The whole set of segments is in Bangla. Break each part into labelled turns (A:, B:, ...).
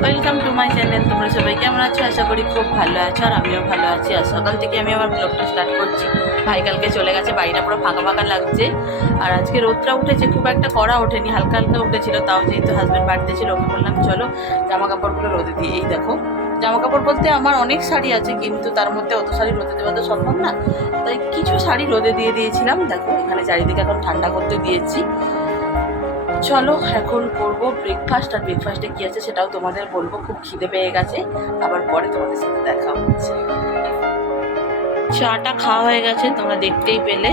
A: ওয়েলকাম টু মাই চ্যানেল তোমরা সবাই কেমন আছো? আশা করি খুব ভালো আছো আর আমিও ভালো আছি। আর সকাল থেকে আমি আমার ব্লগটা স্টার্ট করছি। ভাই কালকে চলে গেছে, বাড়িটা পুরো ফাঁকা ফাঁকা লাগছে। আর আজকে রোদটা উঠেছে, খুব একটা কড়া ওঠেনি, হালকা হালকা উঠেছিল, তাও যেহেতু হাজব্যান্ড বাড়িতে ছিল, ওকে বললাম, চলো জামা কাপড়গুলো রোদে দিয়ে এই দেখো। জামা কাপড় বলতে আমার অনেক শাড়ি আছে, কিন্তু তার মধ্যে অত শাড়ি রোদে দেওয়া তো সম্ভব না। তাই কিছু শাড়ি রোদে দিয়ে দিয়েছিলাম। দেখো, এখানে চারিদিকে এখন ঠান্ডা করতে দিয়েছি। চলো, এখন করব ব্রেকফাস্ট আর ব্রেকফাস্টে কী আছে সেটাও তোমাদের বলব, খুব খিদে পেয়ে গেছে। আবার পরে তোমাদের সাথে দেখা হচ্ছে। চাটা খাওয়া হয়ে গেছে, তোমরা দেখতেই পেলে।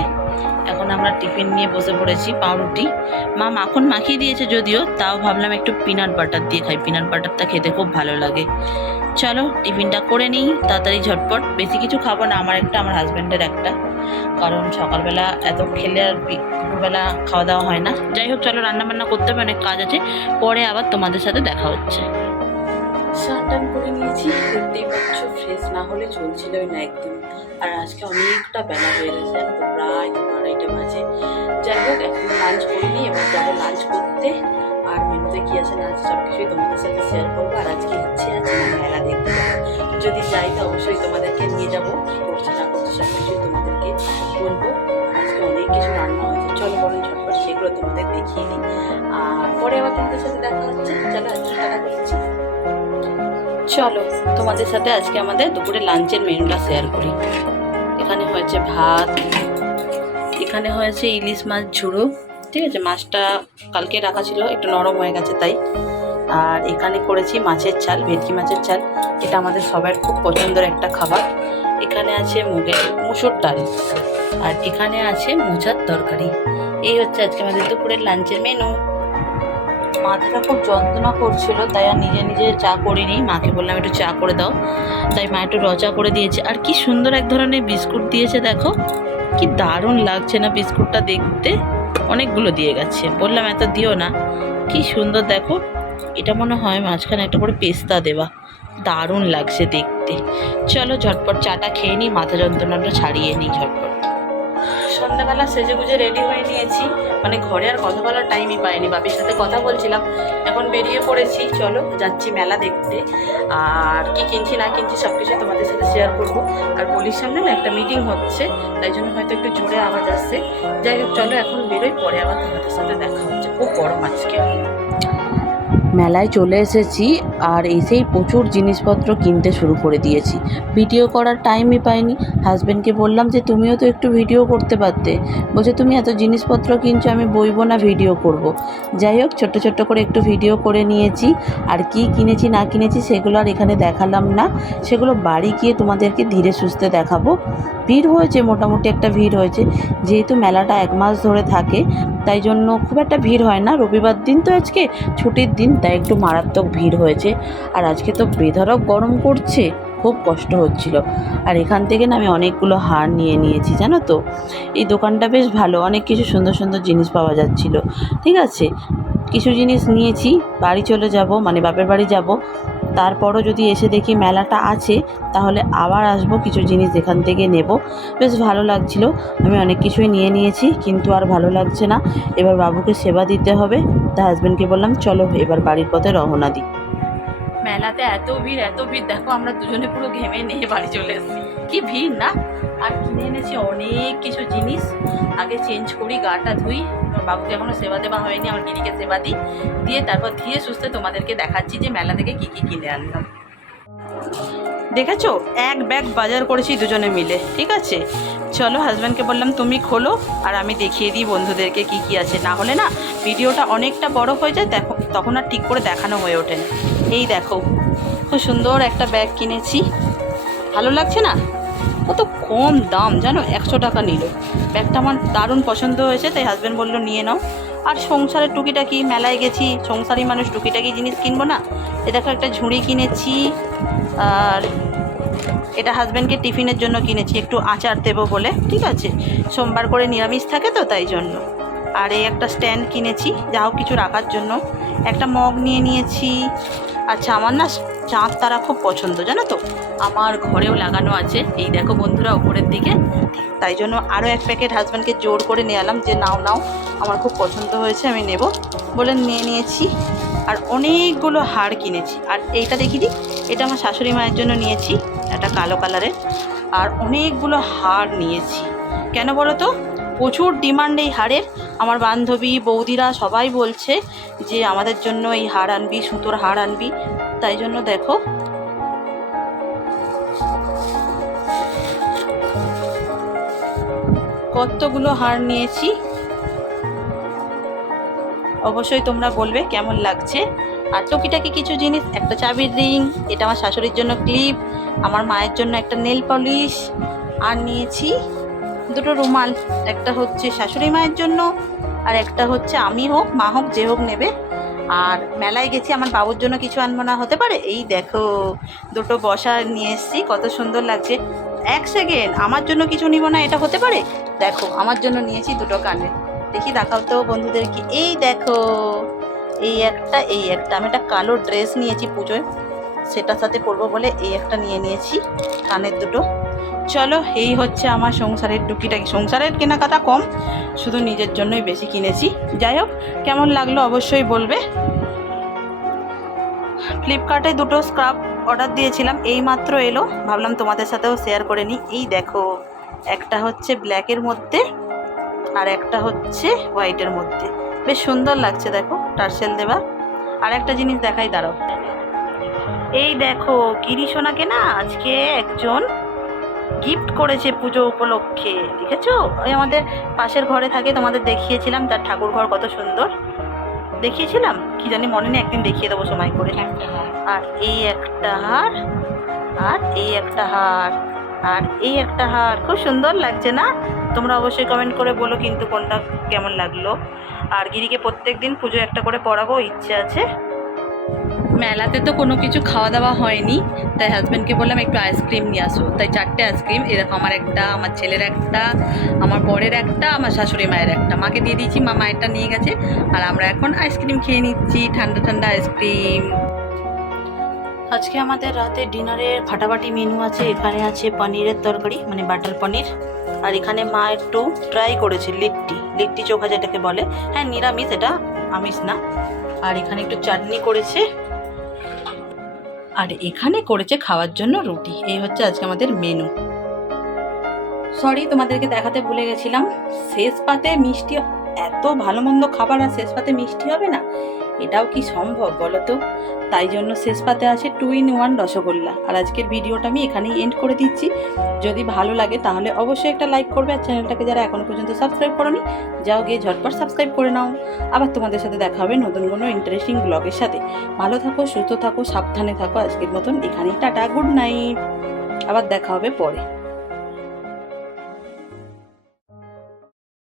A: এখন আমরা টিফিন নিয়ে বসে পড়েছি, পাউরুটি। মা মাখন মাখিয়ে দিয়েছে যদিও, তাও ভাবলাম একটু পিনাট বাটার দিয়ে খাই। পিনাট বাটারটা খেতে খুব ভালো লাগে। চলো, টিফিনটা করে নিই, তাড়াতাড়ি ঝটপট। বেশি কিছু খাব না, আমার একটা, আমার হাজব্যান্ডের একটা। কারণ সকালবেলা এত খেলে আর দুপুরবেলা খাওয়া দাওয়া হয় না। যাই হোক, চলো রান্না বান্না করতে হবে, অনেক কাজ আছে। পরে আবার তোমাদের সাথে দেখা হচ্ছে। স্নান টান করে নিয়েছি, দেখতেই পাচ্ছ ফ্রেশ না হলে চলছিলই না একদম। আর আজকে অনেকটা বেলা হয়ে গেছে জানো তো প্রায় আড়াইটা বাজে। যাই হোক, এখন লাঞ্চ করিনি এবার যাব লাঞ্চ করতে। আর মেনুতে কি আছে না সব কিছুই তোমাদের সাথে শেয়ার করব। আর আজকে ইচ্ছে আছে মেলা দেখতে যদি যাই তো অবশ্যই তোমাদেরকে নিয়ে যাব। কী করছে, না করছে সব কিছুই তোমাদেরকে বলব আজকে অনেক কিছু রান্না হয়েছে। চলো বরং ঝটপট সেগুলো তোমাদের দেখিয়ে নিই। আর পরে আবার তোমাদের সাথে দেখা হচ্ছে। চলো, আজকে টাকা দিচ্ছি চলো, তোমাদের সাথে আজকে আমাদের দুপুরে লাঞ্চের মেনুটা শেয়ার করি। এখানে হয়েছে ভাত, এখানে হয়েছে ইলিশ মাছ ঝুড়ো। ঠিক আছে, মাছটা কালকে রাখা ছিল, একটু নরম হয়ে গেছে তাই। আর এখানে করেছি মাছের চাল ভেটকি মাছের চাল এটা আমাদের সবার খুব পছন্দের একটা খাবার। এখানে আছে মুগের মুসুর ডাল, আর এখানে আছে মোচার তরকারি। এই হচ্ছে আজকে আমাদের দুপুরের লাঞ্চের মেনু মাথাটা খুব যন্ত্রণা করছিল, তাই আর নিজে নিজে চা করিনি। মাকে বললাম, একটু চা করে দাও। তাই মা একটু রচা করে দিয়েছে। আর কি সুন্দর এক ধরনের বিস্কুট দিয়েছে, দেখো। কি দারুণ লাগছে না বিস্কুটটা দেখতে। অনেকগুলো দিয়ে গেছে। বললাম, এত দিও না। কি সুন্দর, দেখো। এটা মনে হয় মাঝখানে একটা করে পেস্তা দেওয়া। দারুণ লাগছে দেখতে। চলো ঝটপট চাটা খেয়ে নিই, মাথা যন্ত্রণাটা ছাড়িয়ে নিই ঝটপট। সন্ধ্যাবেলা সেজে গুজে রেডি হয়ে নিয়েছি। মানে ঘরে আর কথা বলার টাইমই পাইনি। বাপির সাথে কথা বলছিলাম, এখন বেরিয়ে পড়েছি। চলো যাচ্ছি মেলা দেখতে। আর কি কিনছি, না কিনছি সব কিছু তোমাদের সাথে শেয়ার করব। আর পুলিশ সামনে না একটা মিটিং হচ্ছে, তাই জন্য হয়তো একটু জোরে আওয়াজ আসছে। যাই হোক, চলো এখন বেরোই, পরে আবার তোমাদের সাথে দেখা হচ্ছে। খুব গরম আজকে। মেলায় চলে এসেছি আর এসেই প্রচুর জিনিসপত্র কিনতে শুরু করে দিয়েছি। ভিডিও করার টাইমই পাইনি। হাজব্যান্ডকে বললাম যে, তুমিও তো একটু ভিডিও করতে পারতে। বলছে, তুমি এত জিনিসপত্র কিনছো, আমি বইবো না, ভিডিও করব। যাই হোক, ছোট্ট ছোট্ট করে একটু ভিডিও করে নিয়েছি। আর কি কিনেছি, না কিনেছি, সেগুলো আর এখানে দেখালাম না। সেগুলো বাড়ি গিয়ে তোমাদেরকে ধীরে সুস্থে দেখাবো। ভিড় হয়েছে, মোটামুটি একটা ভিড় হয়েছে। যেহেতু মেলাটা এক মাস ধরে থাকে তাই জন্য খুব একটা ভিড় হয় না। রবিবার দিন তো আজকে ছুটির দিন, তাই একটু মারাত্মক ভিড় হয়েছে। আর আজকে তো বেধরক গরম করছে, খুব কষ্ট হচ্ছিল। আর এখান থেকে না আমি অনেকগুলো হার নিয়ে নিয়েছি, জানো তো? এই দোকানটা বেশ ভালো, অনেক কিছু সুন্দর সুন্দর জিনিস পাওয়া যাচ্ছিল। ঠিক আছে, কিছু জিনিস নিয়েছি, বাড়ি চলে যাব মানে বাপের বাড়ি যাব। তারপরও যদি এসে দেখি মেলাটা আছে, তাহলে আবার আসব, কিছু জিনিস এখান থেকে নেব। বেশ ভালো লাগছিল, আমি অনেক কিছুই নিয়ে নিয়েছি, কিন্তু আর ভালো লাগছে না। এবার বাবুকে সেবা দিতে হবে তা হাজব্যান্ডকে বললাম, চলো, এবার বাড়ির পথে রওনা দিই। মেলাতে এত ভিড় এত ভিড়, দেখো আমরা দুজনে পুরো ঘেমে নিয়ে বাড়ি চলে এসেছি। কি ভিড় না? আর কিনে এনেছি অনেক কিছু জিনিস। আগে চেঞ্জ করি গাটা ধুই আমার বাবুকে এখনও সেবা দেওয়া হয়নি, আমার গিরিকে সেবা দিই। দিয়ে তারপর ধীরে সুস্থে তোমাদেরকে দেখাচ্ছি যে মেলা থেকে কি কি কিনে আনলাম। দেখেছ? এক ব্যাগ বাজার করেছি দুজনে মিলে, ঠিক আছে? চলো হাজব্যান্ডকে বললাম, তুমি খোলো আর আমি দেখিয়ে দিই বন্ধুদেরকে কি কি আছে। না হলে না ভিডিওটা অনেকটা বড় হয়ে যায়, দেখো, তখন আর ঠিক করে দেখানো হয়ে ওঠে না। এই দেখো, খুব সুন্দর একটা ব্যাগ কিনেছি। ভালো লাগছে না? কত কম দাম, জানো? একশো টাকা নিল। ব্যাগটা আমার দারুণ পছন্দ হয়েছে, তাই হাজব্যান্ড বলল, নিয়ে নাও। আর সংসারের টুকিটাকি, মেলায় গেছি, সংসারী মানুষ টুকিটাকি জিনিস কিনবো না? এ দেখো একটা ঝুড়ি কিনেছি, আর এটা হাজব্যান্ডকে টিফিনের জন্য কিনেছি, একটু আচার দেবো বলে, ঠিক আছে? সোমবার করে নিরামিষ থাকে তো, তাই জন্য। আর এই একটা স্ট্যান্ড কিনেছি, যা হোক কিছু রাখার জন্য। একটা মগ নিয়ে নিয়েছি আচ্ছা আমার না চাঁদ তারা খুব পছন্দ, জানো তো? আমার ঘরেও লাগানো আছে। এই দেখো বন্ধুরা উপরের দিকে। তাই জন্য আরও এক প্যাকেট হাজব্যান্ডকে জোর করে নিয়ে এলাম যে, নাও নাও, আমার খুব পছন্দ হয়েছে, আমি নেব। বলে নিয়ে নিয়েছি। আর অনেকগুলো হার কিনেছি। আর এইটা দেখি দিই এটা আমার শাশুড়ি মায়ের জন্য নিয়েছি, একটা কালো কালারের। আর অনেকগুলো হার নিয়েছি। কেন বলো তো? প্রচুর ডিমান্ড এই হারের আমার বান্ধবী, বৌদিরা সবাই বলছে যে আমাদের জন্য এই হার আনবি, সুতোর হার আনবি। তাই জন্য দেখো। কতগুলো হার নিয়েছি। অবশ্যই তোমরা বলবে কেমন লাগছে। আর টুকিটাকি কিছু জিনিস, একটা চাবির রিং, এটা আমার শাশুড়ির জন্য ক্লিপ, আমার মায়ের জন্য একটা নেল পলিশ, আর নিয়েছি দুটো রুমাল, একটা হচ্ছে শাশুড়ি মায়ের জন্য আর একটা হচ্ছে আমি হোক, মা হোক, যে হোক নেবে। আর মেলায় গেছি, আমার বাবুর জন্য কিছু আনব না, হতে পারে? এই দেখো, দুটো বসা নিয়ে এসেছি, কত সুন্দর লাগছে। এক সেকেন্ড আমার জন্য কিছু নিব না, এটা হতে পারে? দেখো, আমার জন্য নিয়েছি দুটো কানে। দেখি দেখাও তো বন্ধুদেরকে। এই দেখো, এই একটা এই একটা। আমি একটা কালো ড্রেস নিয়েছি পুজোয়। সেটার সাথে পরবো বলে এই একটা নিয়ে নিয়েছি, কানের দুটো। চলো, এই হচ্ছে আমার সংসারের টুকিটাকি। সংসারের কেনাকাটা কম, শুধু নিজের জন্যই বেশি কিনেছি। যাই হোক, কেমন লাগল অবশ্যই বলবে। ফ্লিপকার্টে দুটো স্ক্রাব অর্ডার দিয়েছিলাম, এই মাত্র এলো। ভাবলাম তোমাদের সাথেও শেয়ার করে নিই। এই দেখো, একটা হচ্ছে ব্ল্যাকের মধ্যে আর একটা হচ্ছে হোয়াইটের মধ্যে। বেশ সুন্দর লাগছে, দেখো, টার্সেল দেওয়া। আর একটা জিনিস দেখাই, দাঁড়াও। এই দেখো গিরি সোনাকে না আজকে একজন গিফট করেছে পুজো উপলক্ষে দেখেছ? ওই আমাদের পাশের ঘরে থাকে তোমাদের দেখিয়েছিলাম তার ঠাকুর ঘর কত সুন্দর। দেখিয়েছিলাম? কি জানি মনে নেই একদিন দেখিয়ে দেবো সময় করে। আর এই একটা হার আর এই একটা হার আর এই একটা হার। খুব সুন্দর লাগছে না? তোমরা অবশ্যই কমেন্ট করে বলো কিন্তু কোনটা কেমন লাগল। আর গিরিকে প্রত্যেক দিন পুজো একটা করে পড়াবো ইচ্ছে আছে। মেলাতে তো কোনো কিছু খাওয়া দাওয়া হয়নি। তাই হাজব্যান্ডকে বললাম, একটু আইসক্রিম নিয়ে আসো। তাই চারটে আইসক্রিম এরকম আমার একটা, আমার ছেলের একটা, আমার বরের একটা, আমার শাশুড়ি মায়ের একটা। মাকে দিয়ে দিয়েছি, মা মায়েরটা নিয়ে গেছে। আর আমরা এখন আইসক্রিম খেয়ে নিচ্ছি, ঠান্ডা ঠান্ডা আইসক্রিম আজকে আমাদের রাতে ডিনারের ফাটাফাটি মেনু আছে, এখানে আছে পনিরের তরকারি মানে বাটার পনির। আর এখানে মা একটু ট্রাই করেছে, লিট্টি। লিট্টি চোখা যেটাকে বলে। হ্যাঁ নিরামিষ, এটা আমিষ না। আর এখানে একটু চাটনি করেছে। আর এখানে করেছে খাওয়ার জন্য রুটি। এই হচ্ছে আজকে আমাদের মেনু সরি তোমাদেরকে দেখাতে ভুলে গেছিলাম। শেষ পাতে মিষ্টি, এত ভালো মন্দ খাবার আর শেষ পাতে মিষ্টি হবে না? এটাও কি সম্ভব বলো তো? তাই জন্য শেষ পাতে আছে টু ইন ওয়ান রসগোল্লা। আর আজকের ভিডিওটা আমি এখানেই এন্ড করে দিচ্ছি। যদি ভালো লাগে তাহলে অবশ্যই একটা লাইক করবে আর চ্যানেলটাকে যারা এখনও পর্যন্ত সাবস্ক্রাইব করনি, যাও গিয়ে ঝটপট সাবস্ক্রাইব করে নাও। আবার তোমাদের সাথে দেখা হবে নতুন কোনো ইন্টারেস্টিং ব্লগের সাথে। ভালো থাকো, সুস্থ থাকো, সাবধানে থাকো। আজকের মতন এখানেই টাটা গুড নাইট আবার দেখা হবে পরে।